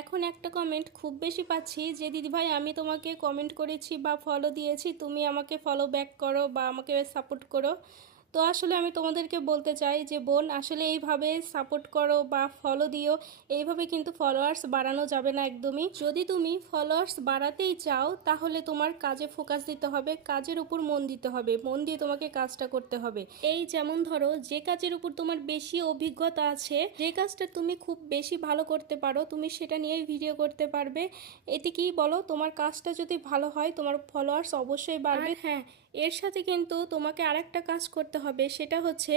এখন একটা কমেন্ট খুব বেশি পাচ্ছি যে দিদিভাই আমি তোমাকে কমেন্ট করেছি বা ফলো দিয়েছি, তুমি আমাকে ফলো ব্যাক করো বা আমাকে সাপোর্ট করো। তো আসলে আমি তোমাদেরকে বলতে চাই যে বোন, আসলে এইভাবে সাপোর্ট করো বা ফলো দিও, এইভাবে কিন্তু ফলোয়ার্স বাড়ানো যাবে না একদমই। যদি তুমি ফলোয়ার্স বাড়াতেই চাও তাহলে তোমার কাজে ফোকাস দিতে হবে, কাজের উপর মন দিতে হবে, মন দিয়ে তোমাকে কাজটা করতে হবে। এই যেমন ধরো, যে কাজের উপর তোমার বেশি অভিজ্ঞতা আছে, যে কাজটা তুমি খুব বেশি ভালো করতে পারো, তুমি সেটা নিয়েই ভিডিও করতে পারবে। এতে কি বলো, তোমার কাজটা যদি ভালো হয় তোমার ফলোয়ার্স অবশ্যই বাড়বে। হ্যাঁ, এর সাথে কিন্তু তোমাকে আরেকটা কাজ করতে হবে, সেটা হচ্ছে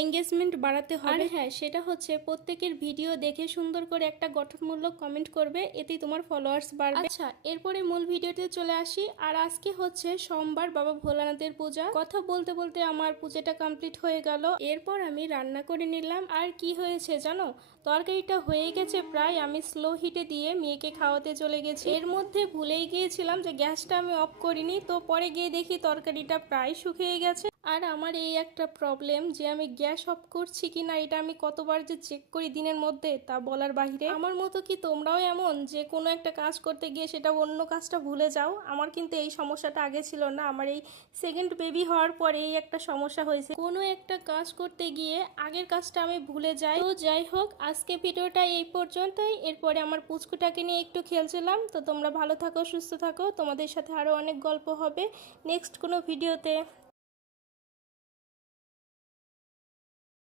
এঙ্গেজমেন্ট বাড়াতে হবে। হ্যাঁ, সেটা হচ্ছে প্রত্যেকের ভিডিও দেখে সুন্দর করে একটা গঠনমূলক কমেন্ট করবে, এতেই তোমার ফলোয়ার্স বাড়বে। আচ্ছা, এরপরে মূল ভিডিওতে চলে আসি। আর আজকে হচ্ছে সোমবার, বাবা ভোলানাথের পূজা। কথা বলতে বলতে আমার পূজাটা কমপ্লিট হয়ে গেল। এরপর আমি রান্না করে নিলাম। আর কি হয়েছে জানো, তরকারিটা হয়ে গেছে প্রায়, আমি স্লো হিটে দিয়ে মেয়েকে খাওয়াতে চলে গেছি। এর মধ্যে ভুলেই গিয়েছিলাম যে গ্যাসটা আমি অফ করিনি, তো পরে গিয়ে দেখি তরকারিটা প্রায় শুকিয়ে গেছে। আর আমার এই একটা প্রবলেম যে আমি গ্যাস অফ করছি কিনা এটা আমি কতবার যে চেক করি দিনের মধ্যে তা বলার বাহিরে। আমার মতো কি তোমরাও এমন যে কোনো একটা কাজ করতে গিয়ে সেটা অন্য কাজটা ভুলে যাও? আমার কিন্তু এই সমস্যাটা আগে ছিল না, আমার এই সেকেন্ড বেবি হওয়ার পরে এই একটা সমস্যা হয়েছে। কোনো একটা কাজ করতে গিয়ে আগের কাজটা আমি ভুলে যাই। তো যাই হোক, আজকে ভিডিওটা এই পর্যন্তই। এরপরে আমার পুচকুটাকে নিয়ে একটু খেলছিলাম। তো তোমরা ভালো থাকো, সুস্থ থাকো, তোমাদের সাথে আরও অনেক গল্প হবে নেক্সট কোনো ভিডিওতে।